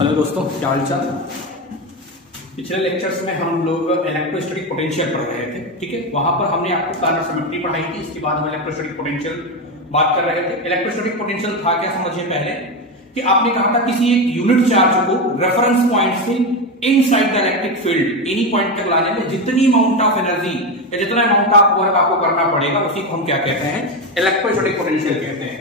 Hello दोस्तों, क्या हाल चाल। पिछले लेक्चर्स में हम लोग इलेक्ट्रोस्टैटिक पोटेंशियल पढ़ रहे थे, ठीक है। वहां पर हमने आपको प्लानर सिमेट्री पढ़ाई थी। इसके बाद हम इलेक्ट्रोस्टैटिक पोटेंशियल बात कर रहे थे। इलेक्ट्रोस्टैटिक पोटेंशियल था क्या, समझिए पहले कि आपने कहा था किसी एक यूनिट चार्ज को रेफरेंस पॉइंट से inside the electric field any point तक लाने में जितनी अमाउंट ऑफ एनर्जी या जितना अमाउंट ऑफ वर्क आपको करना पड़ेगा, उसी को हम क्या कहते हैं, इलेक्ट्रोस्टैटिक पोटेंशियल कहते हैं।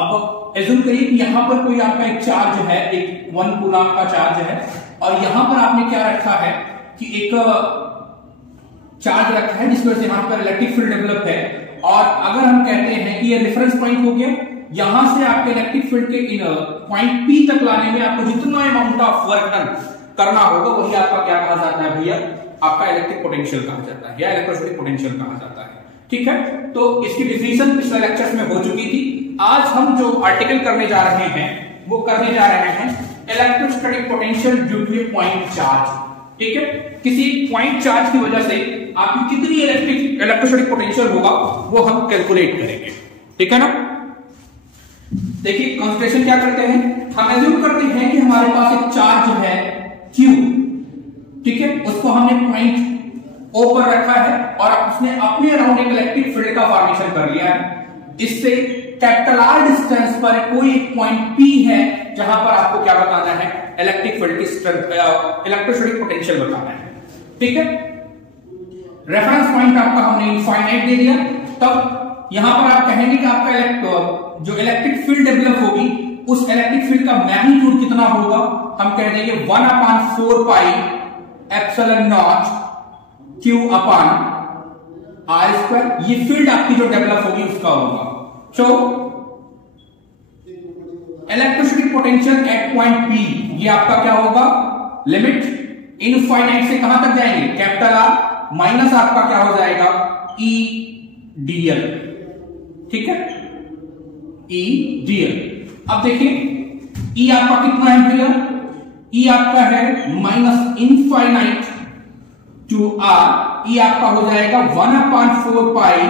अब एज्यूम करिए कि यहां पर कोई आपका एक चार्ज है, एक 1 कूलम का चार्ज है, और यहां पर आपने क्या रखा है कि एक चार्ज रखा है जिसकी वजह से यहां पर इलेक्ट्रिक फील्ड डेवलप है। और अगर हम कहते हैं कि ये रेफरेंस पॉइंट हो गया, यहां से आपके इलेक्ट्रिक फील्ड के इन पॉइंट पी तक लाने में आपको जितना अमाउंट ऑफ वर्क डन करना होगा, वही आपका क्या कहा जाता है भैया, आपका इलेक्ट्रिक पोटेंशियल कहा जाता है या इलेक्ट्रोस्टैटिक पोटेंशियल कहा जाता है, ठीक है। तो इसकी डिफिनेशन पिछले लेक्चर्स में हो चुकी थी। आज हम जो आर्टिकल करने जा रहे हैं वो करने जा रहे हैं electrostatic potential due to a point charge, ठीक है। किसी पॉइंट चार्ज की वजह से आपकी कितनी इलेक्ट्रोस्टैटिक पोटेंशियल होगा वो हम कैलकुलेट करेंगे, ठीक है ना। देखिए कंसीडरेशन क्या करते हैं, हम एज्यूम करते हैं कि हमारे पास एक चार्ज है Q, ठीक है। उसको हमने पॉइंट O पर रखा है और उसने अपने अराउंड एक इलेक्ट्रिक फील्ड का फॉर्मेशन कर लिया है। इससे कैपिटल R डिस्टेंस पर कोई पॉइंट P है जहां पर आपको क्या बताना है, इलेक्ट्रिक फील्ड की स्ट्रेंथ, इलेक्ट्रोस्टैटिक पोटेंशियल बताना है, ठीक है। रेफरेंस पॉइंट आपका हमने इनफाइनाइट दे दिया। तब यहां पर आप कहेंगे कि आपका जो इलेक्ट्रिक फील्ड डेवलप होगी, उस इलेक्ट्रिक फील्ड का मैग्नीट्यूड कितना होगा, हम कह देंगे 1/4 pi epsilon naught Q upon R square. ये फील्ड आपकी जो डेवलप होगी उसका होगा। सो electrostatic potential at point P, ये आपका क्या होगा, लिमिट इनफाइनाइट से कहां तक जाएंगे, कैपिटल R माइनस आपका क्या हो जाएगा E dl, ठीक है, E dl। अब देखिए E आपका कितना है भैया, E आपका है minus infinite to R। E आपका हो जाएगा 1/4 pi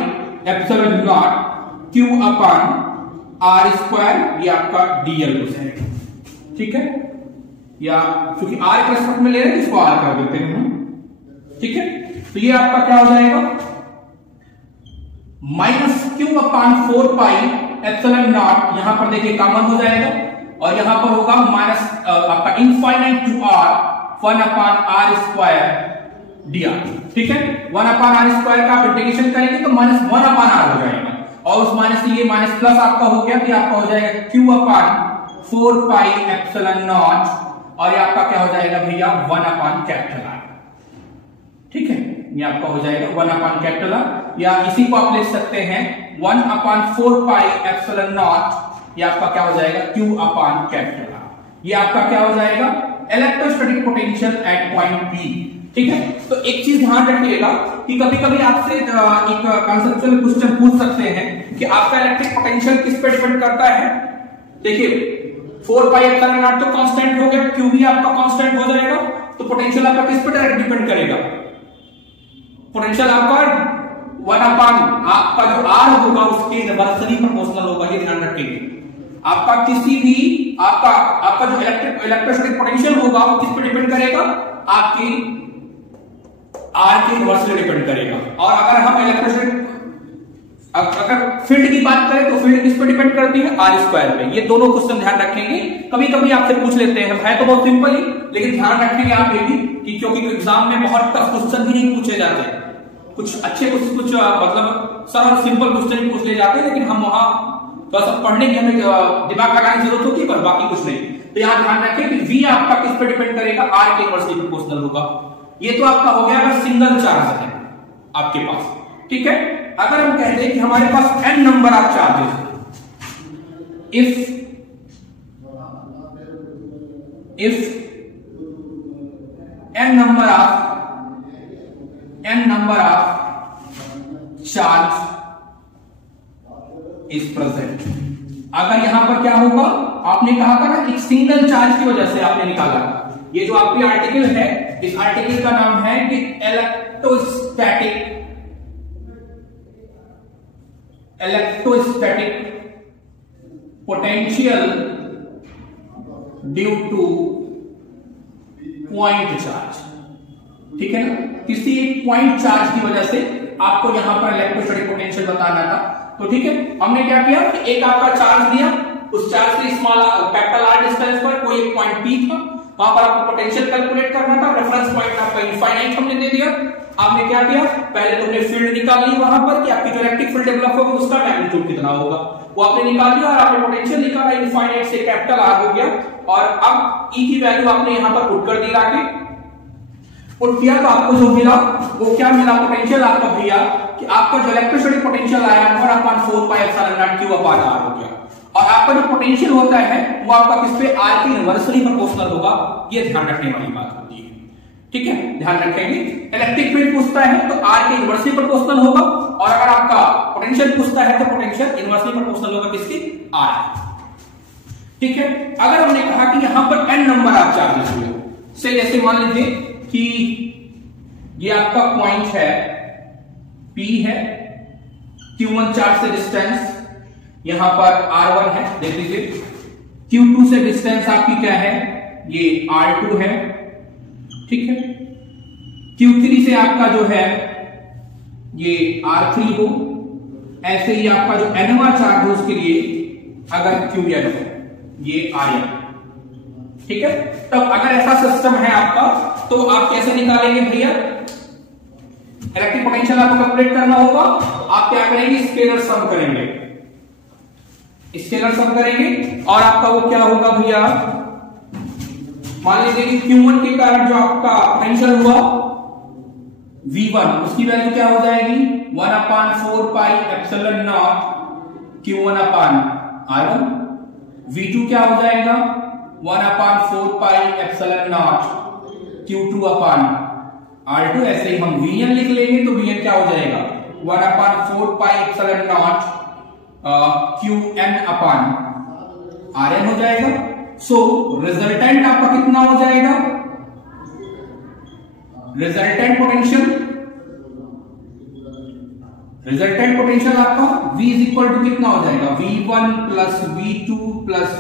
epsilon naught Q upon R square, ये आपका dl हो जाएगा, ठीक है। या क्योंकि R के रेस्पेक्ट में ले रहे हैं इसको R कर देते हैं, ठीक है। तो ये आपका क्या हो जाएगा minus Q/4 pi epsilon not, यहां पर देखिए कॉमन हो जाएगा और यहां पर होगा माइनस आपका infinite to R 1/R square dr, ठीक है। 1/R स्क्वायर का आप इंटीग्रेशन करेंगे तो माइनस 1/R हो जाएगा और उस माइनस से ये माइनस प्लस आपका हो गया, फिर आपका हो जाएगा Q/4 पाई एप्सिलॉन नॉट और ये आपका क्या हो जाएगा भैया 1/R, ठीक है। ये आपका हो जाएगा 1/R, या इसी को आप लिख सकते हैं 1/4 पाई एप्सिलॉन नॉट, ये आपका क्या हो जाएगा Q/R। ये आपका क्या हो जाएगा electrostatic potential at point P, ठीक है। तो एक चीज ध्यान रखिएगा कि कभी कभी आपसे एक कंसेप्चुअल क्वेश्चन पूछ सकते हैं कि आपका इलेक्ट्रिक पोटेंशियल किस पे डिपेंड करता है। देखिए 4 पाई एप्सिलॉन नॉट तो कांस्टेंट हो गया, Q भी आपका कांस्टेंट हो जाएगा, तो पोटेंशियल आपका किस पे डायरेक्ट डिपेंड करेगा, पोटेंशियल आपका 1/, आपका जो R होगा उसके इनवर्सली प्रोपोर्शनल होगा, ये ध्यान रखेंगे। आपका किसी भी आपका जो इलेक्ट्रोस्टैटिक पोटेंशियल होगा वो किस पे डिपेंड करेगा, आपकी R के इनवर्सली डिपेंड करेगा। और अगर हम अगर फील्ड की बात करें तो फील्ड किस पे डिपेंड करती है, R स्क्वायर पे। ये दोनों क्वेश्चन ध्यान रखेंगे, कभी कभी आपसे पूछ लेते हैं, है तो बहुत सिंपल ही, लेकिन ध्यान रखेंगे आप ये भी कि क्योंकि एग्जाम में बहुत टफ क्वेश्चन भी नहीं पूछे जाते, कुछ अच्छे कुछ मतलब सरल सिंपल क्वेश्चन पूछ ले जाते हैं, लेकिन हम वहां थोड़ा सा पढ़ने की हमें दिमाग लगाने की जरूरत होती है, पर बाकी कुछ नहीं। तो यहां ध्यान रखें कि V आपका किस पे डिपेंड करेगा, R के इनवर्सली प्रोपोर्शनल होगा। ये तो आपका हो गया अगर सिंगल चार्ज है आपके पास, ठीक है। अगर हम कहते हैं कि हमारे पास n नंबर ऑफ चार्जेस है, if n number of charge is present, अगर यहां पर क्या होगा, आपने कहा था ना एक सिंगल चार्ज की वजह से आपने निकाला, ये जो आपकी आर्टिकल है, इस आर्टिकल का नाम है कि electrostatic potential due two point charge, ठीक है ना, किसी एक पॉइंट चार्ज की वजह से आपको यहां पर इलेक्ट्रोस्टैटिक पोटेंशियल बताना था। तो ठीक है, हमने क्या किया कि एक आपका चार्ज दिया, उस चार्ज से स्मॉल कैपिटल आर डिस्टेंस पर कोई एक पॉइंट पी था, वहां पर आपको पोटेंशियल कैलकुलेट करना था। रेफरेंस पॉइंट आपका इनफाइनाइट हमने दे दिया। आपने क्या किया, पहले तो हमने फील्ड निकाल ली वहां पर कि आपकी जो इलेक्ट्रिक फील्ड डेवलप होगी उसका मैग्नीट्यूड कितना होगा, वो आपने निकाल लिया और आपने पोटेंशियल निकाला, इनफाइनाइट से कैपिटल आर हो गया। और अब ई की वैल्यू आपने यहां पर पुट कर दी, आके पुट किया तो आपको जो मिला वो क्या मिला, पोटेंशियल आपका भैया कि आपका जो इलेक्ट्रोस्टैटिक पोटेंशियल आया 1/4 pi epsilon naught Q upon R हो गया। और आपका जो पोटेंशियल होता है वो आपका किस पे, आर के इनवर्सली प्रोपोर्शनल होगा। ये ध्यान रखने वाली बात होती है, ठीक है, ध्यान रखेंगे। इलेक्ट्रिक फील्ड पूछता है तो आर के इनवर्सली प्रोपोर्शनल होगा, और अगर आपका पोटेंशियल पूछता है तो पोटेंशियल इनवर्सली प्रोपोर्शनल होगा किसके, आर, ठीक है। अगर हमने कहा कि यहां पर n नंबर आप चार्जेस हुए, से जैसे मान लीजिए कि ये आपका पॉइंट है P है, Q1 चार्ज से डिस्टेंस, यहां पर R1 है, देख लीजिए। Q2 से डिस्टेंस आपकी क्या है, ये R2 है, ठीक है। Q3 से आपका जो है ये R3 हो, ऐसे ही आपका जो nवा चार्ज हो उसके लिए अगर Qn हो, ये Rn, ठीक है। तब अगर ऐसा सिस्टम है आपका तो आप कैसे निकालेंगे भैया, इलेक्ट्रिक पोटेंशियल आपको कैलकुलेट करना होगा। आप क्या करेंगे, स्केलर सम करेंगे, स्केलर सम करेंगे और आपका वो क्या होगा भैया, मान लीजिए कि Q1 के कारण जो आपका पोटेंशियल हुआ V1, उसकी वैल्यू क्या हो जाएगी, 1/4 pi epsilon not Q1 upon R1। V2 क्या हो जाएगा, 1/4 pi epsilon not Q2 upon R2। ऐसे ही हम Vn लिख लेंगे तो Vn क्या हो जाएगा, 1/4 pi epsilon naught Qn upon Rn हो जाएगा। सो रिजल्टेंट आपका कितना हो जाएगा, रिजल्टेंट पोटेंशियल आपका V इज इक्वल टू कितना हो जाएगा, V1 plus V2 plus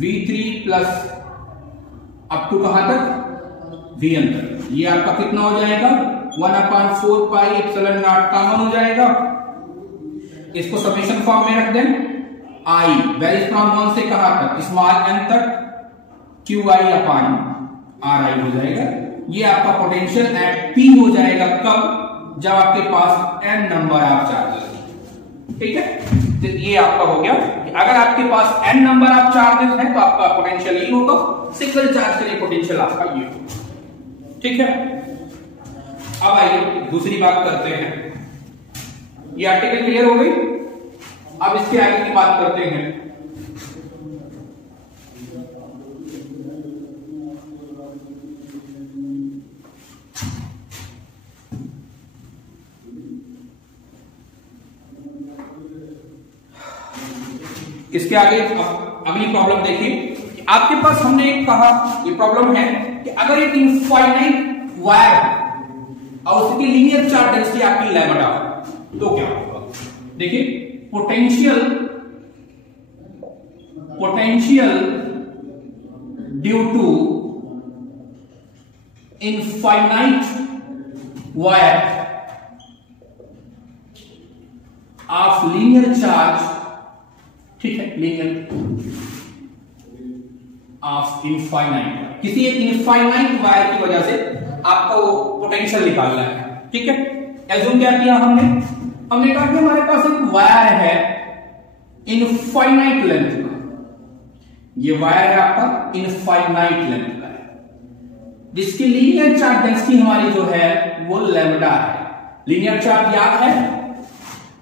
V3 plus up to कहां तक, Vn तक। ये आपका कितना हो जाएगा, 1/4 पाई एप्सिलॉन नॉट कॉमन हो जाएगा। इसको समेशन फॉर्म में रख दें, I वेरीज फ्रॉम 1 से कहां तक, स्मॉल n तक, Qi अपॉन Ri हो जाएगा। ये आपका पोटेंशियल एट P हो जाएगा कब, जब आपके पास n नंबर ऑफ चार्जेस, ठीक है। तो ये आपका हो गया कि अगर आपके पास n नंबर ऑफ चार्जेस हैं तो आपका पोटेंशियल ये होगा, सिंगल चार्ज के लिए पोटेंशियल आपका ये होगा, ठीक है। अब आइए दूसरी बात करते हैं, ये आर्टिकल क्लियर हो गई। अब इसके आगे की बात करते हैं। इसके आगे अगली प्रॉब्लम देखिए। आपके पास हमने कहा ये प्रॉब्लम है कि अगर एक इनफाइनाइट वायर और उसकी लीनियर चार्ज डेंसिटी आपकी लैम्डा तो क्या होगा। देखिए potential due to infinite wire of linear charge, ठीक है, लीनियर ऑफ इनफाइनाइट, किसी एक इनफाइनाइट वायर की वजह से आपको पोटेंशियल निकालना है, ठीक है। एज्यूम क्या किया हमने कहा कि हमारे पास एक वायर है इनफाइनाइट लेंथ का, ये वायर है आपका इनफाइनाइट लेंथ का है, जिसकी लीनियर चार्ज डेंसिटी हमारी जो है वो लैम्डा है। लीनियर चार्ज याद है,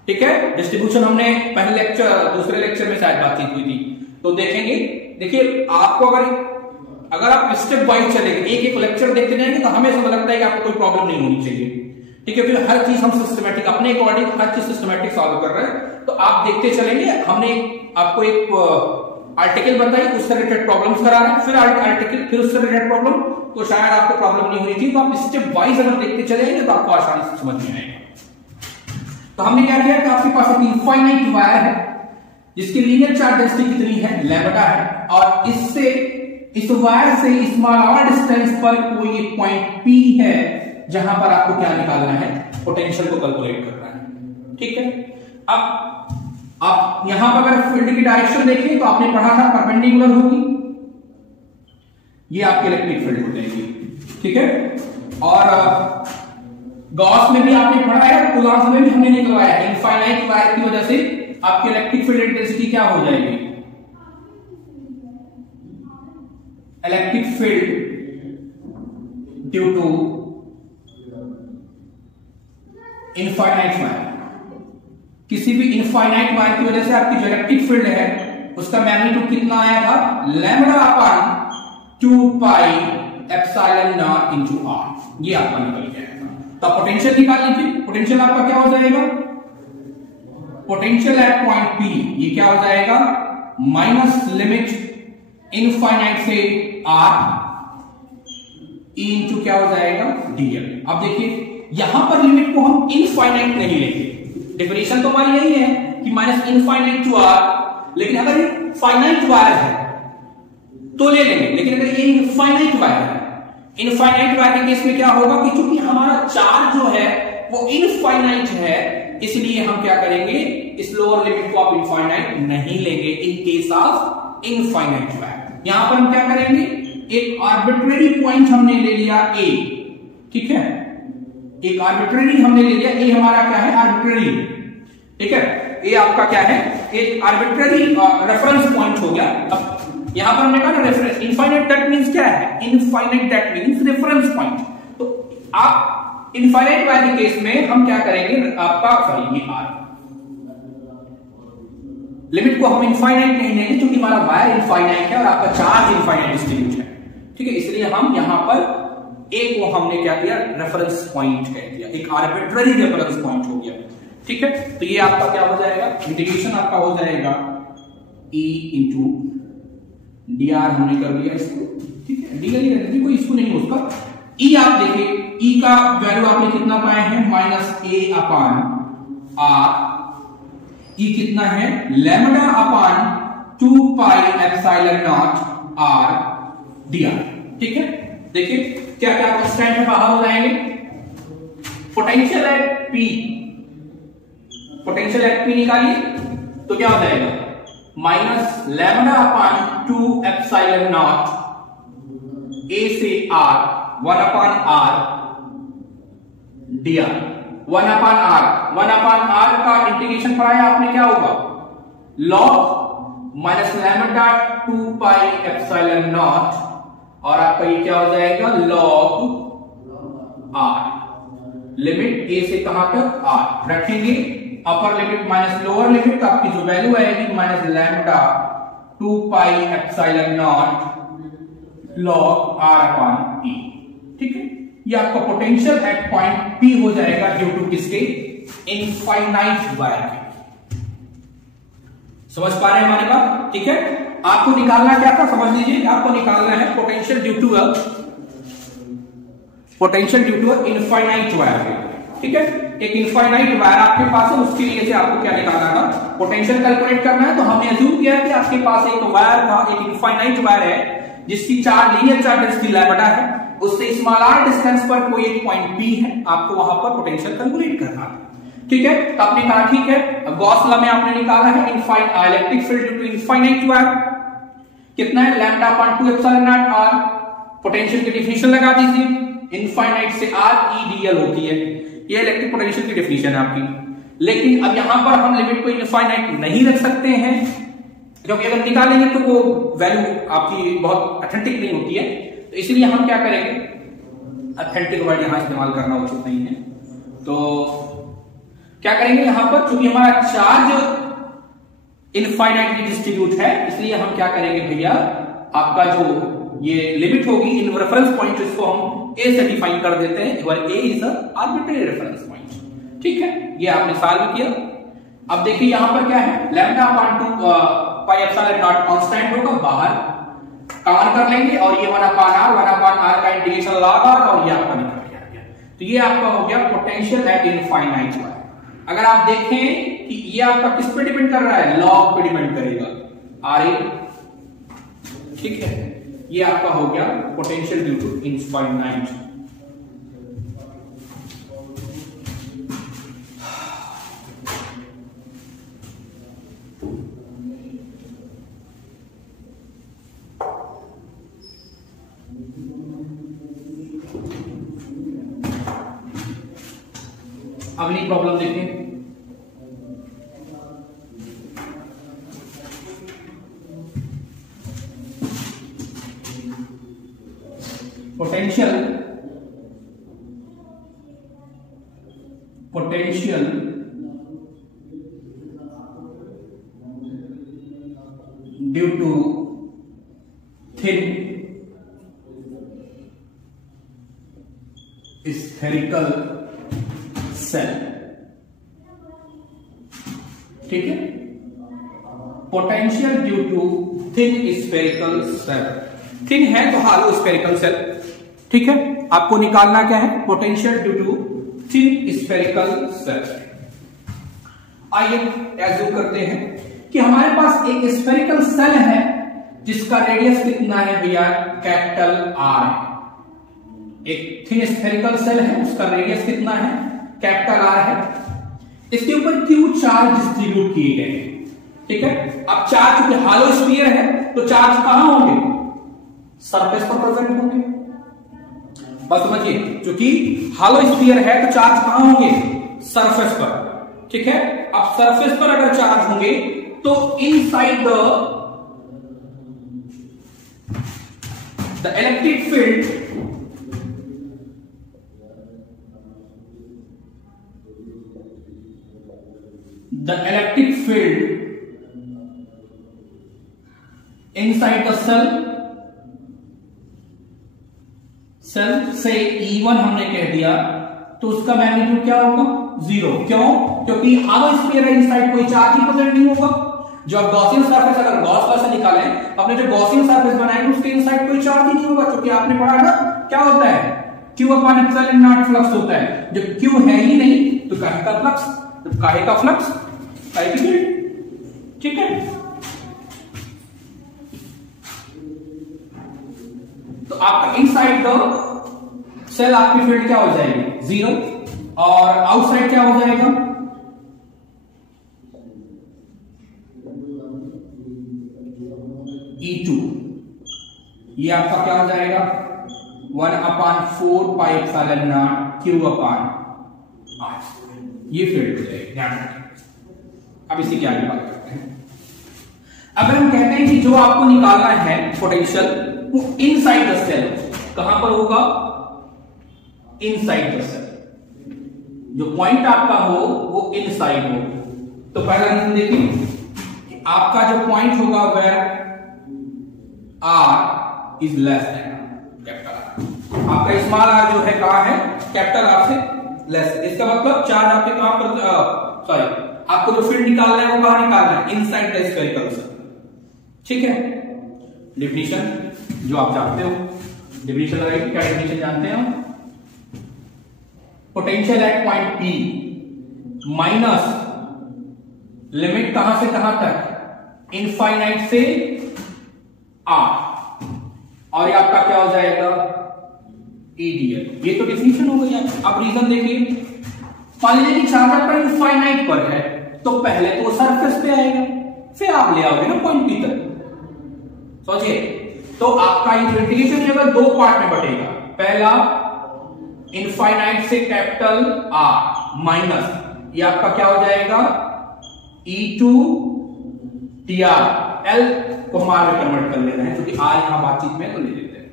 ठीक है। डिस्ट्रीब्यूशन हमने पहले लेक्चर, दूसरे लेक्चर में शायद बातचीत हुई थी, तो देखेंगे। देखिए आपको अगर आप स्टेप वाइज चलेंगे, एक एक लेक्चर देखते जाएंगे तो हमें ऐसा लगता है कि आपको कोई प्रॉब्लम नहीं होनी चाहिए, ठीक है। फिर हर चीज हम सिस्टमैटिक अपने अकॉर्डिंग हर चीज सिस्टमैटिक सॉल्व कर रहे हैं, तो आप देखते चलेंगे। हमने आपको एक आर्टिकल बताई, उससे रिलेटेड प्रॉब्लम्स करा रहे हैं, फिर आर्टिकल, फिर उससे रिलेटेड प्रॉब्लम, तो शायद आपको प्रॉब्लम नहीं होनी चाहिए। तो आप स्टेप वाइज अगर देखते चलेंगे तो आपको आसानी से समझ में आएगा। तो हमने क्या किया कि आपके पास एक इनफाइनाइट वायर है जिसकी लीनियर चार्ज डेंसिटी कितनी है, लैम्डा है, और इससे इस वायर से स्मॉलर डिस्टेंस पर कोई एक पॉइंट P है जहां पर आपको क्या निकालना है, पोटेंशियल को कैलकुलेट करना है। ठीक है, अब आप यहां पर अगर फील्ड की डायरेक्शन देखें तो आपने पढ़ा था परपेंडिकुलर होगी, ये आपकी इलेक्ट्रिक फील्ड हो जाएगी। ठीक है, और गॉस में भी आपने पढ़ा है, कूलॉम्स में भी हमने निकलवाया है, इनफाइनाइट वायर की वजह से आपकी इलेक्ट्रिक फील्ड इंटेंसिटी क्या हो जाएगी, electric field due to infinite wire. किसी भी इनफाइनाइट वायर की वजह से आपकी जो इलेक्ट्रिक फील्ड है उसका मैग्नीट्यूड कितना आया था, lambda upon 2 pi epsilon not into r, ये आपका निकल गया। तो पोटेंशियल निकाल लीजिए, पोटेंशियल आपका क्या हो जाएगा, पोटेंशियल एट पॉइंट P ये क्या हो जाएगा, माइनस लिमिट इनफाइनाइट से r इनटू क्या हो जाएगा dl। अब देखिए यहां पर लिमिट को हम इनफाइनाइट नहीं लेंगे, डेफिनेशन तो हमारी यही है कि माइनस इनफाइनाइट टू r, लेकिन अगर ये फाइनाइट वायर है तो ले लेंगे, लेकिन अगर ये इनफाइनाइट वायर है, इनफाइनाइट वायर के केस में क्या होगा कि चूंकि हमारा चार्ज जो है वो इनफाइनाइट है, इसलिए हम क्या करेंगे, इस लोअर लिमिट को आप इनफाइनाइट नहीं लेंगे in case of infinite wire. यहां पर हम क्या करेंगे, एक आर्बिट्रेरी पॉइंट हमने ले लिया A, ठीक है, एक आर्बिट्रेरी हमने ले लिया, A हमारा क्या है, आर्बिट्रेरी, ठीक है, A आपका क्या है, एक आर्बिट्रेरी रेफरेंस पॉइंट हो गया। अब यहां पर हमने कहा ना रेफरेंस, इनफाइनाइट दैट मींस क्या है, infinite that means reference point. तो आप इनफाइनाइट वायर के केस में हम क्या करेंगे, आपका सॉरी ये r लिमिट को हम इनफाइनाइट नहीं लेंगे क्योंकि हमारा वायर इनफाइनाइट है और आपका चार्ज इनफाइनाइट डिस्ट्रीब्यूट है। ठीक है, इसलिए हम यहां पर एक को हमने क्या किया, रेफरेंस पॉइंट कह दिया, एक आर्बिट्रेरी रेफरेंस पॉइंट हो गया। ठीक है, तो ये आपका क्या हो जाएगा, इंटीग्रेशन आपका हो जाएगा E इंटू dr हमने कर दिया इसको। ठीक है, dl ही रहती कोई इशू नहीं उसका। E आप देखिए, E का वैल्यू आपने कितना पाए हैं, -a अपॉन r, E कितना है, लैम्बडा अपॉन 2 पाई एप्सिलॉन नॉट r dr। ठीक है, देखिए क्या क्या कांस्टेंट है बाहर हो जाएंगे, potential at P, potential at P निकालिए तो क्या हो जाएगा, minus lambda upon 2 epsilon not a से r 1 upon r dr, 1 upon r का इंटीग्रेशन पढ़ाया आपने, क्या होगा, log minus lambda 2 pi epsilon not, और आपका ये क्या हो जाएगा, log r, लिमिट a से कहां तक r रखेंगे, upper limit minus lower limit, आपकी जो वैल्यू आएगी minus lambda 2 pi epsilon not log r upon e। ठीक है, ये आपका पोटेंशियल एट पॉइंट P हो जाएगा ड्यू टू किसके, इनफाइनाइट वायर के। समझ पा रहे हैं हमारी बात। ठीक है, आपको निकालना क्या था, समझ लीजिए, आपको निकालना है potential due to infinite wire. ठीक है, एक इनफाइनाइट वायर आपके पास है, उसके लिए से आपको क्या निकालना था, पोटेंशियल कैलकुलेट करना है। तो हमने अज्यूम किया कि आपके पास एक वायर था, एक इनफाइनाइट वायर है जिसकी charge linear charge density lambda है, उससे स्मॉलर डिस्टेंस पर कोई एक पॉइंट P है, आपको वहां पर पोटेंशियल कैलकुलेट करना है। ठीक है, तो आपने कहा ठीक है, अब गॉस लॉ में आपने निकाला है electric field due to infinite wire कितना है, lambda upon 2 epsilon naught r, potential की डेफिनेशन लगा दीजिए, इनफाइनाइट से r e dl होती है, ये इलेक्ट्रिक पोटेंशियल की डेफिनेशन है आपकी। लेकिन अब यहां पर हम लिमिट को इनफाइनाइट नहीं रख सकते हैं, क्योंकि अगर निकालेंगे तो वो वैल्यू आपकी बहुत ऑथेंटिक नहीं होती है, तो इसलिए हम क्या करेंगे, ऑथेंटिक वर्ड यहां इस्तेमाल करना उचित नहीं है, तो क्या करेंगे यहां पर, क्योंकि हमारा चार्ज इनफाइनाइटली डिस्ट्रीब्यूट है, इसलिए हम क्या करेंगे भैया, आपका जो ये लिमिट होगी इन रेफरेंस पॉइंट, इसको हम A से डिफाइन कर देते हैं, where A is a arbitrary reference point. ठीक है, ये आपने सॉल्व किया। अब देखिए यहां पर क्या है, lambda upon 2 pi epsilon not constant होगा, बाहर कॉमन कर लेंगे, और ये 1 अपॉन r का इंटीग्रेशन log r, और ये आपका निकल गया। तो ये आपका हो गया पोटेंशियल एट इनफाइनाइट वायर। अगर आप देखें कि ये आपका किस पे डिपेंड कर रहा है, लॉग पे डिपेंड करेगा, RA। ठीक है, ये आपका हो गया पोटेंशियल ड्यू टू इनफाइनाइट। अगली प्रॉब्लम देखें। Potential due to thin spherical shell. ठीक है, potential due to thin spherical shell. Thin है तो हालो स्फेरिकल सेल। ठीक है, आपको निकालना क्या है? Potential due to thin spherical shell. आइए एज्यूम करते हैं कि हमारे पास एक स्फेरिकल सेल है जिसका रेडियस कितना है भैया? कैपिटल आर है। एक थिन स्फेरिकल सेल है, उसका रेडियस कितना है? कैपिटल आर है। इसके ऊपर क्यू चार्ज डिस्ट्रीब्यूट किए गए हैं। ठीक है, अब चार्ज क्योंकि हालो स्फीयर है तो चार्ज कहां होंगे? सरफेस पर प्रेजेंट होंगे। बस समझिए, क्योंकि हालो स्फीयर है तो चार्ज कहां होंगे? सरफेस पर। ठीक है, अब सरफेस पर अगर चार्ज होंगे तो inside the electric field inside the cell से E1 हमने कह दिया तो उसका मैग्नीट्यूड क्या होगा? 0। क्यों? क्योंकि हालो स्फीयर है, इनसाइड कोई चार्ज ही प्रेजेंट नहीं होगा। जो गॉसियन सरफेस, अगर गॉस लॉ से निकालें, अपने जो गॉसियन सरफेस बनाएंगे उसके इनसाइड कोई चार्ज ही नहीं होगा। क्योंकि आपने पढ़ा ना क्या होता है? Q upon epsilon not flux होता है। जब Q है ही नहीं तो काहे का फ्लक्स? जब काहे का फ्लक्स काहे की फील्ड। ठीक है, तो आपका इनसाइड द सेल आपकी फील्ड क्या हो जाएगी? 0। और आउटसाइड क्या हो जाएगा? E2। ये आपका क्या हो जाएगा? 1/4 pi epsilon naught Q upon R। ये फील्ड हो जाएगी, ध्यान रखें। अब इसी की आगे बात करते हैं। अगर हम कहते हैं कि जो आपको निकालना है पोटेंशियल, वो इनसाइड द सेल, कहां पर होगा? Inside the shell. जो पॉइंट आपका हो वो इनसाइड हो। तो पहला रीजन देखिए कि आपका जो पॉइंट होगा where R is less than capital R. आपका स्मॉल आर जो है कहां है? कैपिटल आर से लेस। इसका मतलब चार्ज आपके कहां पर, सॉरी, आपको जो फील्ड निकालना है वो कहां निकालना है? Inside the spherical shell. ठीक है, डिफिनीशन जो आप जानते हो, डिफिनीशन लगाइए। क्या डिफिनीशन जानते हैं? Potential at point P minus limit कहां से कहां तक? इनफाइनाइट से R। और ये आपका क्या हो जाएगा? EDL। ये तो डिफिनीशन हो गई। अब रीजन देखिए, मान लीजिए कि चार्ज आपका इनफाइनाइट पर है तो पहले तो सरफेस पे आएगा, फिर आप ले आओगे ना पॉइंट P तक। सोचिए, तो आपका इंटीग्रेशन जो है 2 पार्ट में बटेगा। पहला इनफाइनाइट से कैपिटल आर माइनस ये आपका क्या हो जाएगा? E2 dr। L को हमारे कन्वर्ट कर लेना है क्योंकि R यहां बातचीत में तो ले लेते हैं।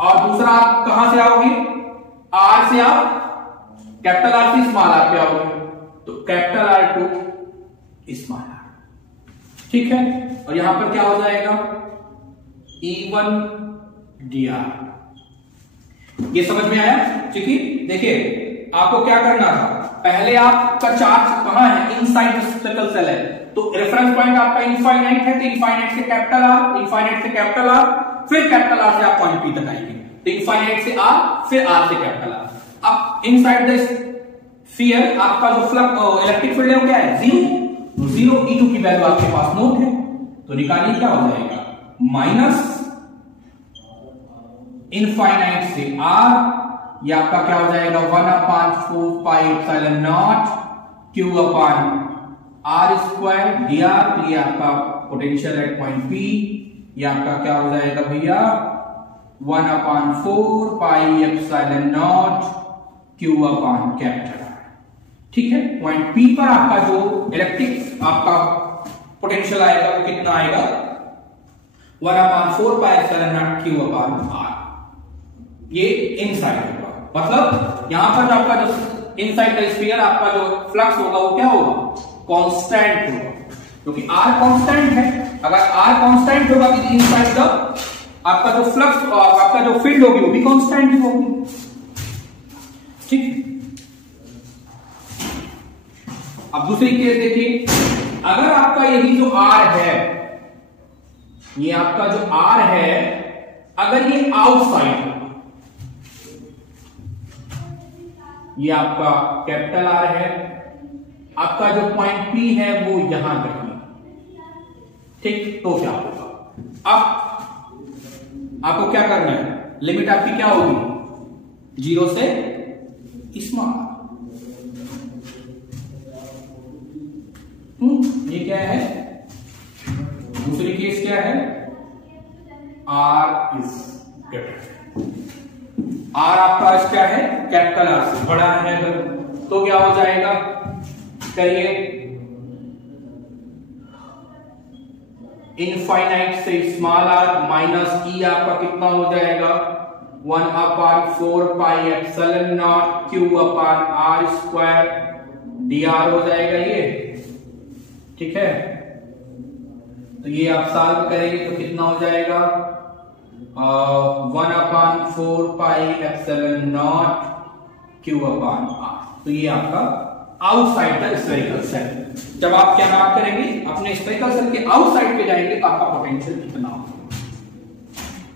और दूसरा आप कहां से आओगे? R से आप कैपिटल आर से स्मॉल आर पे आओगे, तो capital R to small r. ठीक है, और यहां पर क्या हो जाएगा? E1 dr। ये समझ में आया? ठीक है, देखिए आपको क्या करना था, पहले आपका चार्ज कहां है? इनसाइड द स्फेरिकल सेल है, तो रेफरेंस पॉइंट आपका इनफाइनाइट है, तो इनफाइनाइट से कैपिटल आर, इनफाइनाइट से कैपिटल आर, फिर कैपिटल आर से आप पॉइंट P तक आएंगे। तो इनफाइनाइट से R, फिर R से कैपिटल आर। अब इनसाइड द स्फीयर आपका जो इलेक्ट्रिक फील्ड है वो क्या है? 0। E2 की वैल्यू आपके पास नोट है, तो निकालिए क्या हो जाएगा? माइनस इनफाइनाइट से r, ये आपका क्या हो जाएगा 1/4 pi epsilon naught q upon r square dr। ये आपका पोटेंशियल एट पॉइंट P, ये आपका क्या हो जाएगा भैया 1/4 pi epsilon naught q upon capital R। ठीक है, पॉइंट P पर आपका जो इलेक्ट्रिक आपका पोटेंशियल आएगा वो कितना आएगा 1/4 pi epsilon naught q upon R। ये इनसाइड होगा, मतलब यहां पर आपका जो इनसाइड द स्फीयर आपका जो फ्लक्स होगा वो क्या होगा कांस्टेंट होगा, क्योंकि R कांस्टेंट है। अगर R कांस्टेंट होगा तो इनसाइड द आपका जो फ्लक्स आपका जो फील्ड होगी वो भी कांस्टेंट ही होगी। ठीक, अब दूसरी केस देखिए, अगर आपका यही जो R है, ये आपका जो R है, अगर ये आउटसाइड, ये आपका कैपिटल R है, आपका जो पॉइंट P है वो यहां कहीं, ठीक, तो क्या होगा? अब आपको क्या करना है, लिमिट आपकी क्या होगी 0 से स्मॉल। ये क्या है, दूसरी केस क्या है, R इज ग्रेटर, R आपका क्या है कैपिटल R से बड़ा है, अगर तो क्या हो जाएगा, करिए इनफाइनाइट से स्मॉल r माइनस ई आपका कितना हो जाएगा 1/4 pi epsilon naught q upon r square dr हो जाएगा ये। ठीक है, तो ये आप सॉल्व करेंगे तो कितना हो जाएगा 1/4 pi epsilon naught q upon r। तो ये आपका आउटसाइड द स्फेरिकल सेल। जब आप क्या बात करेंगे अपने स्फेरिकल सेल के आउटसाइड पे जाएंगे तो आपका पोटेंशियल कितना होगा।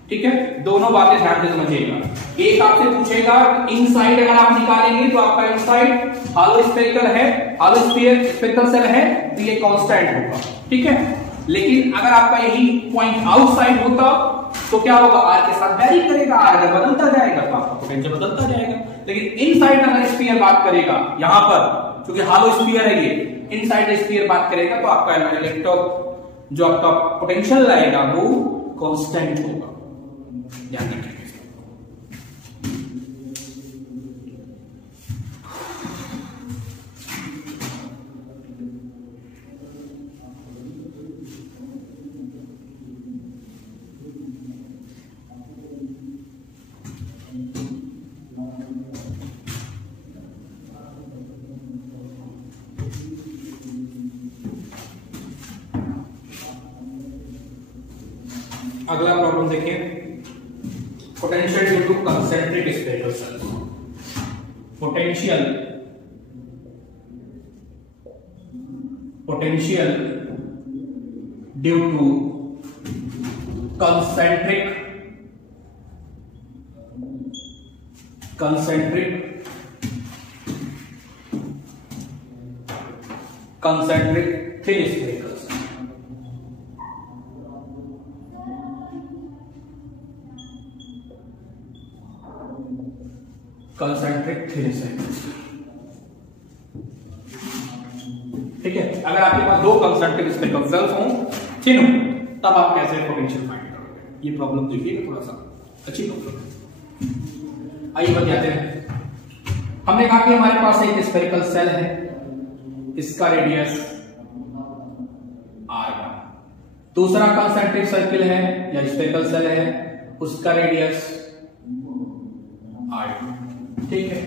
ठीक है, दोनों बातें ध्यान से समझिएगा। एक आपसे पूछेगा इनसाइड अगर आप निकालेंगे तो आपका इनसाइड हॉलो स्फेरिकल है, हॉलो स्फेरिकल सेल है तो ये कांस्टेंट होगा। ठीक है, लेकिन अगर आपका यही पॉइंट आउटसाइड होता तो क्या होगा, आर के साथ वैरी करेगा, आर अगर बदलता जाएगा तो आपका पोटेंशियल बदलता जाएगा। लेकिन इनसाइड अगर स्फीयर बात करेगा यहां पर, क्योंकि हॉलो स्फीयर है ये, इनसाइड स्फीयर बात करेगा तो आपका इलेक्ट्रो जो आपका पोटेंशियल आएगा वो कांस्टेंट होगा। ध्यान रखिए। अगला प्रॉब्लम देखिए, potential due to concentric spherical shells. Potential due to concentric thin spherical shells. Concentric thin spherical. ठीक है, अगर आपके पास दो कंसेंट्रिक स्फेरिकल सेल्स हो, थिन हो, तब आप कैसे पोटेंशियल फाइंड करोगे। ये प्रॉब्लम देखिएगा, थोड़ा सा अच्छी प्रॉब्लम है। आइए बताते हैं। हमने कहा कि हमारे पास एक स्फेरिकल सेल है, इसका रेडियस r1। दूसरा कंसेंट्रिक सर्किल है या स्फेरिकल सेल है, उसका रेडियस r2। ठीक है,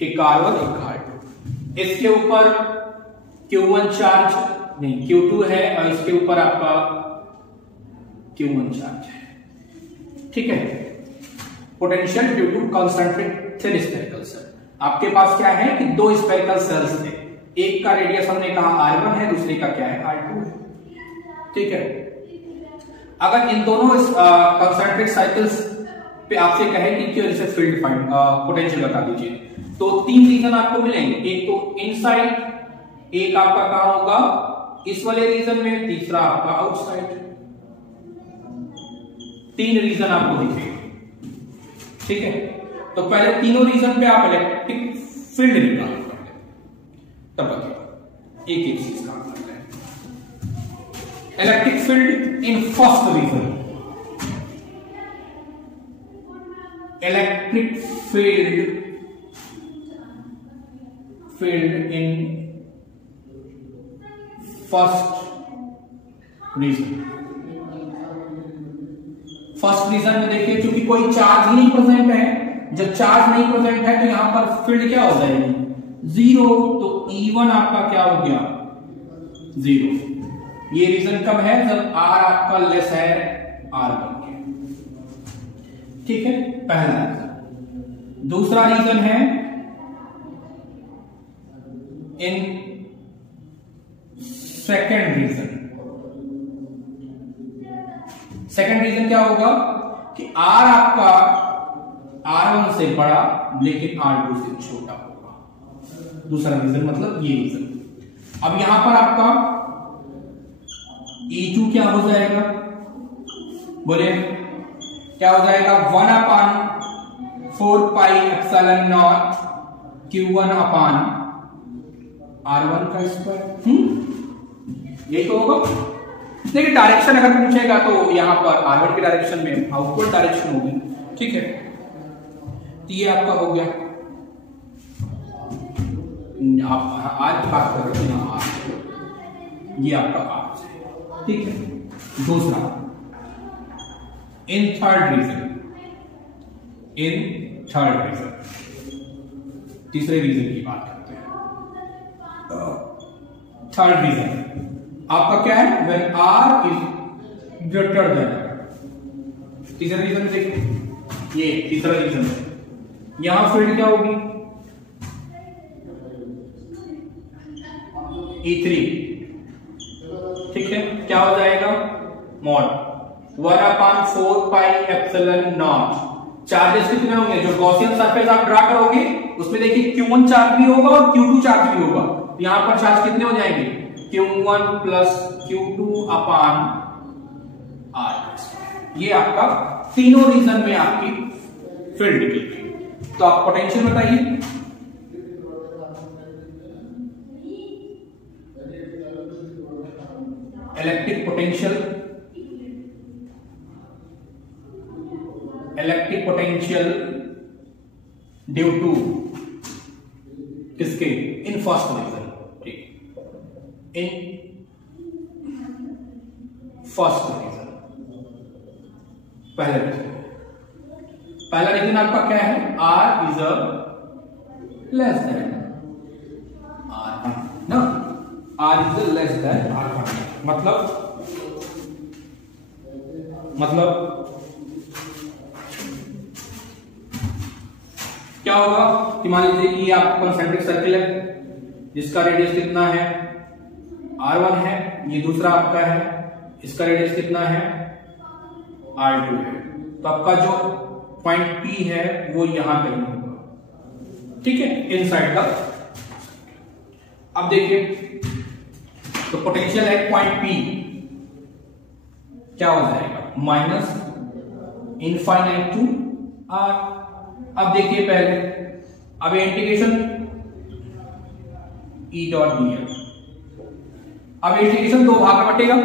एक r1 एक r2। इसके ऊपर q1 चार्ज नहीं q2 है और इसके ऊपर आपका q1 चार्ज है। ठीक है, potential due to concentric thin spherical cell. आपके पास क्या है कि दो स्फेरिकल सेल्स थे, एक का रेडियस हमने कहा r1 है, दूसरे का क्या है r2 है। ठीक है, अगर इन दोनों कंसेंट्रिक साइकिल्स पे आपसे कहे कि क्यों इसे फील्ड फाइंड पोटेंशियल बता दीजिए, तो तीन रीजन आपको मिलेंगे। एक तो इनसाइड, एक आपका कहां होगा इस वाले रीजन में, तीसरा आपका आउटसाइड। तीन रीजन आपको दिखेंगे। ठीक है, तो पहले तीनों रीजन पे आप इलेक्ट्रिक फील्ड निकालो पहले, तब बताओ एक एक चीज काम करते हैं। Electric field in first region, electric field in first region. First region में देखिए, क्योंकि कोई चार्ज ही नहीं प्रेजेंट है, जब चार्ज नहीं प्रेजेंट है तो यहां पर फील्ड क्या हो जाएगी, जीरो। तो E1 आपका क्या हो गया, जीरो। ये रीजन कब है, जब R आपका लेस है R1 के, ठीक है, पहला। दूसरा रीजन है in second region. Second region क्या होगा कि R आपका R1 से बड़ा लेकिन R2 से छोटा होगा। दूसरा रीजन मतलब ये रीजन। अब यहां पर आपका E2 क्या हो जाएगा, बोले क्या हो जाएगा, 1/4 pi epsilon not Q1 upon R1 का स्क्वायर। यही तो होगा। देखिए डायरेक्शन अगर पूछेगा तो यहां पर R1 की डायरेक्शन में आउटवर्ड डायरेक्शन होगी, ठीक है। तो ये आपका हो गया, आप R की बात कर रहे हैं ना, ये आपका R है, ठीक है। दूसरा इन थर्ड रीजन, तीसरे रीजन की बात करते हैं। थर्ड रीजन आपका क्या है, when R is greater than। तीसरा रीजन देखिए, ये तीसरा रीजन है, यहां फील्ड क्या होगी, E3, ठीक है। क्या हो जाएगा, mod 1/4 pi epsilon not. Charges कितने होंगे, जो गॉसियन सरफेस आप ड्रा करोगे उसमें देखिए Q1 चार्ज भी होगा और Q2 चार्ज भी होगा। यहां पर चार्ज कितने हो जाएंगे, Q1 प्लस Q2 अपान R। ये आपका तीनों रीजन में आपकी फील्ड निकलेगी। तो आप पोटेंशियल बताइए, इलेक्ट्रिक पोटेंशियल ड्यू टू किसके, इन फर्स्ट रीजन, ठीक, इन फर्स्ट रीजन। पहला रीजन आपका क्या है, R is a less than R1 ना, R is a less than R1। मतलब क्या होगा कि मान लीजिए कि ये आपका कंसेंट्रिक सर्किल है जिसका रेडियस कितना है, R1 है, ये दूसरा आपका है, इसका रेडियस कितना है, R2 है। तो आपका जो पॉइंट P है वो यहां कहीं होगा, ठीक है, इनसाइड द। अब देखिए तो पोटेंशियल है पॉइंट P, क्या हो जाएगा, माइनस इनफाइनाइट टू R। अब देखिए पहले, अब इंटीग्रेशन E डॉट dl, अब इंटीग्रेशन दो भाग में बटेगा,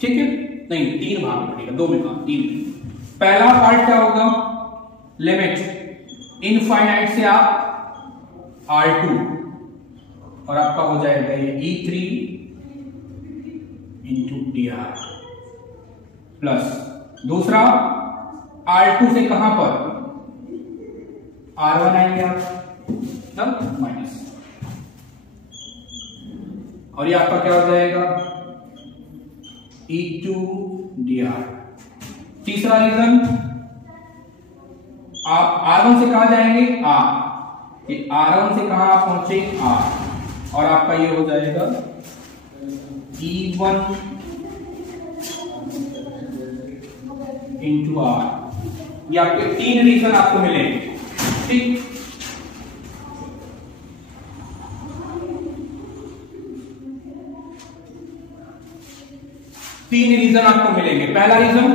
ठीक है, नहीं तीन भाग में बटेगा, दो में भाग, तीन। पहला पार्ट क्या होगा, लिमिट इनफाइनाइट से आप R2 और आपका हो जाएगा ये E3 इंटू dr प्लस दूसरा R2 से कहां पर, R1 आएंगे आप, माइनस, और ये आपका क्या हो जाएगा, E2 dr। तीसरा रीजन, आप R1 से कहां जाएंगे, R, ये R1 से कहां आप पहुंचे, R, और आपका ये हो जाएगा E1 इंटू R। ये आपके तीन रीजन आपको मिलेंगे, ठीक। तीन रीजन आपको मिलेंगे। पहला रीजन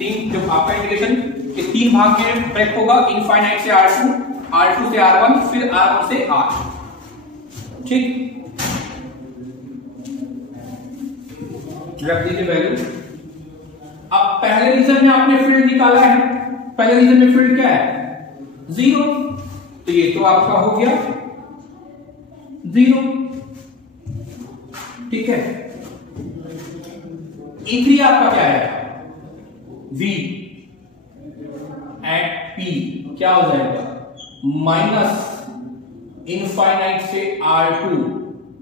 तीन जो आपका इंटीग्रेशन के तीन भाग में ब्रेक होगा, इनफाइनाइट से R2, R2 से R1, फिर R1 से R। ठीक, रख दीजिए वैल्यू। अब पहले रीजन में आपने फील्ड निकाला है, पहले रीजन में फील्ड क्या है 0, तो ये तो आपका हो गया 0। ठीक है, E3 आपका क्या है V एट P क्या हो जाएगा माइनस इनफाइनाइट से R2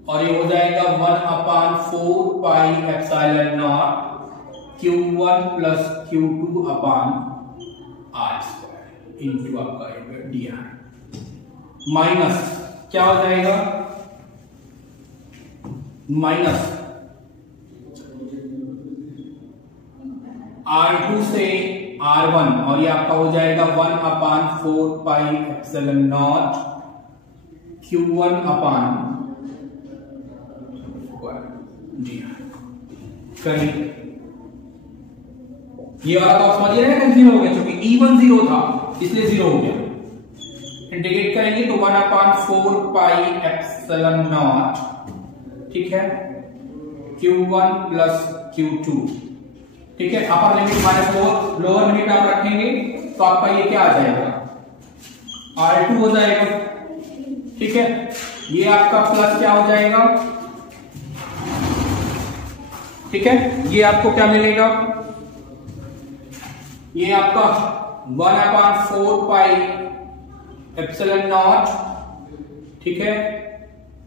और ये हो जाएगा 1/4 pi epsilon not Q1 plus Q2 upon R² into आपका dr माइनस क्या हो जाएगा माइनस R2 से R1 और ये आपका हो जाएगा 1/4 pi epsilon not Q1 upon dr करिए। ये वाला तो समझिए ना जीरो हो गया, क्योंकि E1 0 था इसलिए 0 हो गया। इंटीग्रेट करेंगे तो 1/4 पाई एप्सिलॉन नॉट, ठीक है, Q1 प्लस Q2, ठीक है, अपर लिमिट -4, लोअर लिमिट आप रखेंगे तो आपका ये क्या आ जाएगा R2 हो जाएगा। ठीक है, ये आपका प्लस क्या हो जाएगा, ठीक है, ये आपको क्या मिलेगा, ये आपका 1/4 पाई एप्सिलॉन नॉट, ठीक है,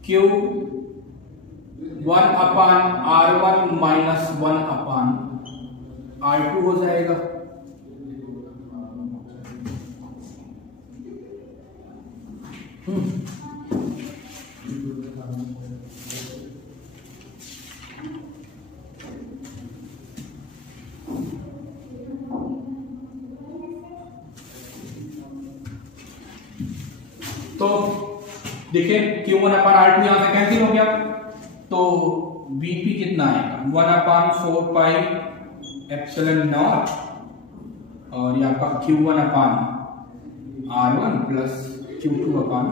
Q1 अपान R1 माइनस 1 अपान R2 हो जाएगा। तो देखिए Q1 अपान R2 यहां से कैंसिल हो गया, तो VP कितना आएगा 1/4 पाई एप्सिलॉन नॉट और ये आपका Q1 अपान R1 प्लस Q2 अपान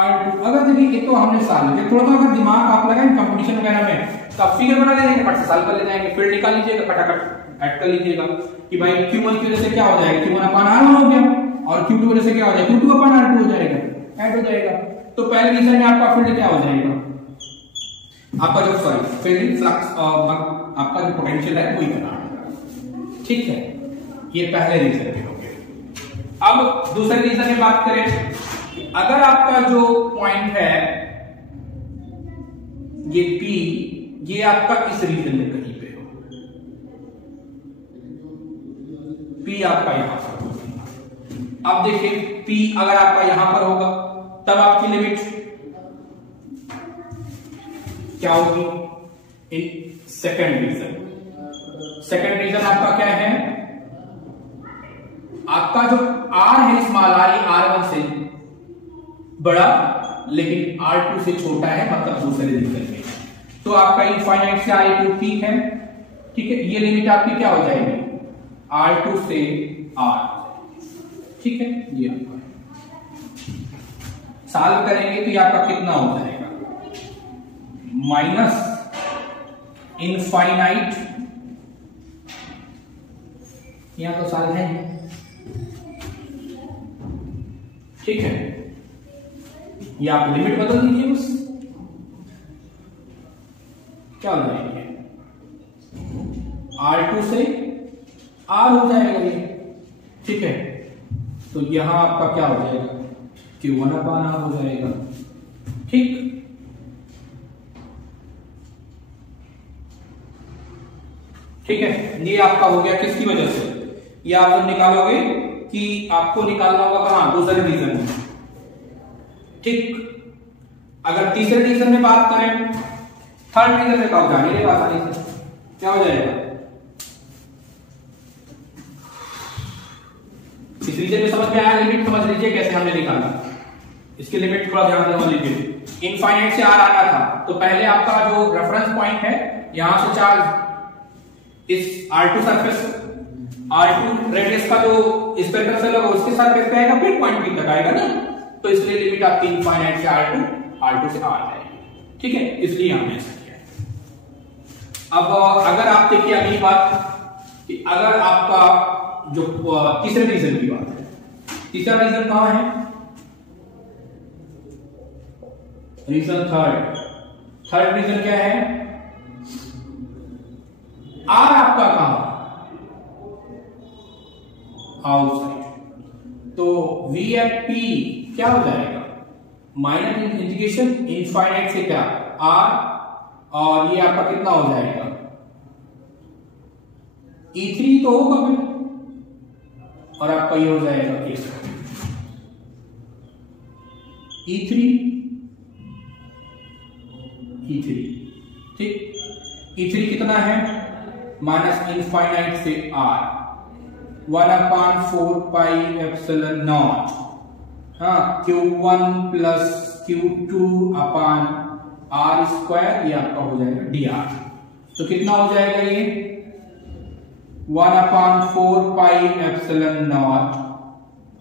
R2। अगर देखिए ये तो हमने सॉल्व किया, थोड़ा सा अगर दिमाग आप लगाएं कंपटीशन वगैरह में तो आप फिगर बना लेंगे, फट से सॉल्व कर ले जाएंगे, फील्ड निकाल लीजिएगा, फटाफट ऐड कर लीजिएगा कि भाई Q1 की वजह से क्या हो जाएगा Q1 अपान R1 हो गया और Q2 वजह से क्या हो जाएगा Q2 अपान R2 हो जाएगा, ऐड हो जाएगा। तो पहले रीजन में आपका फील्ड क्या हो जाएगा, आपका जो सॉरी फील्ड फ्लक्स आपका जो पोटेंशियल है वही बना। ठीक है, ये पहले रीजन में हो गया। अब दूसरे रीजन में बात करें, अगर आपका जो पॉइंट है ये P, ये आपका इस रीजन में कहीं पे हो, P आपका यहां पर होगा। अब देखिए P अगर आपका यहां पर होगा तब आपकी लिमिट क्या होगी in second region. Second region आपका क्या है, आपका जो R है स्मॉल r, ये R1 से बड़ा लेकिन R2 से छोटा है, मतलब दूसरे रीजन में, तो आपका इनफाइनाइट से R पीक है। ठीक है, ये लिमिट आपकी क्या हो जाएगी R2 से R। ठीक है, ये आपका सॉल्व करेंगे तो ये आपका कितना हो जाएगा माइनस इनफाइनाइट, यहां तो सॉल्व है। ठीक है, ये आप लिमिट बदल दीजिए बस, क्या हो जाएगी R2 से R हो जाएगा ये। ठीक है, तो यहां आपका क्या हो जाएगा Q1 अपान R हो जाएगा। ठीक, ठीक है, ये आपका हो गया किसकी वजह से, ये आप जब निकालोगे कि आपको निकालना होगा कहां दूसरे रीजन में। ठीक, अगर तीसरे रीजन में बात करें, थर्ड रीजन में क्या हो जाएगा आसानी से, क्या हो जाएगा इस रीजन में समझ में आया, लिमिट समझ लीजिए कैसे हमने निकाला, इसकी लिमिट थोड़ा ध्यान से समझ लीजिए। इनफाइनाइट से R आना था तो पहले आपका जो रेफरेंस पॉइंट है यहां से चार्ज इस R2 सरफेस R2 रेडियस का जो स्फेरिकल सेल होगा उसके साथ कैसे आएगा, फिर पॉइंट बी तक आएगा ना, तो इसलिए लिमिट आपकी इनफाइनाइट से R2 से R जाएगी, ठीक है, इसलिए हमने ऐसा किया। अब अगर आप देखिए अगली बात कि अगर आपका जो तीसरे रीजन की बात है, तीसरा रीजन कहां है, रीजन थर्ड रीजन क्या है, आर आपका कहां, आउटसाइड, तो V एट P क्या हो जाएगा, माइनस इंटीग्रेशन इनफाइनाइट से क्या R, और ये आपका कितना हो जाएगा E3 तो होगा फिर, और आपका ये हो जाएगा E3, ठीक, E3 कितना है, माइनस इनफाइनाइट से R, 1/4 पाई एप्सिलॉन नॉट, हाँ, Q1 प्लस Q2 अपान R स्क्वायर, ये आपका हो जाएगा dr, तो कितना हो जाएगा ये 1/4 pi epsilon not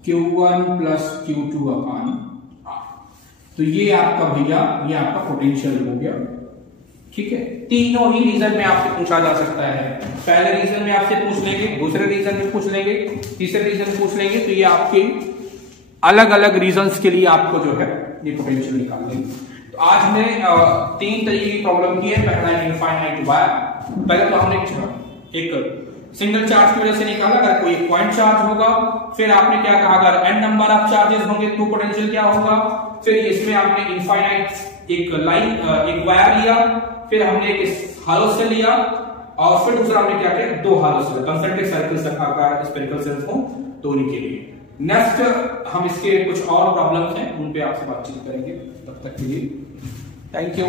Q1 plus Q2 upon R, तो ये आपका भैया ये आपका पोटेंशियल हो गया, ठीक है। तीनों ही रीजन में आपसे पूछा जा सकता है, पहले रीजन में आपसे पूछ लेंगे, दूसरे रीजन में पूछ लेंगे, तीसरे रीजन में पूछ लेंगे, तो ये आपके अलग अलग रीजंस के लिए आपको जो है ये पोटेंशियल निकाल लेंगे। तो आज हमने 3 तरीके की प्रॉब्लम की है, पहला इनफाइनाइट वायर, पहले तो हमने एक सिंगल चार्ज की वजह से निकाला, अगर कोई पॉइंट चार्ज होगा, फिर आपने क्या कहा अगर n नंबर ऑफ चार्जेस होंगे तो पोटेंशियल क्या होगा, फिर इसमें आपने इनफाइनाइट एक लाइन एक वायर लिया, फिर हमने एक हालो सेल लिया, और फिर दूसरा हमने क्या किया, 2 हालो सेल, कंसेंट्रिक सर्कल्स आकार स्फेरिकल सेल्स को तोड़ने के लिए। नेक्स्ट हम इसके कुछ और प्रॉब्लम्स हैं उन पे आपसे बातचीत करेंगे, तब तक के लिए थैंक यू।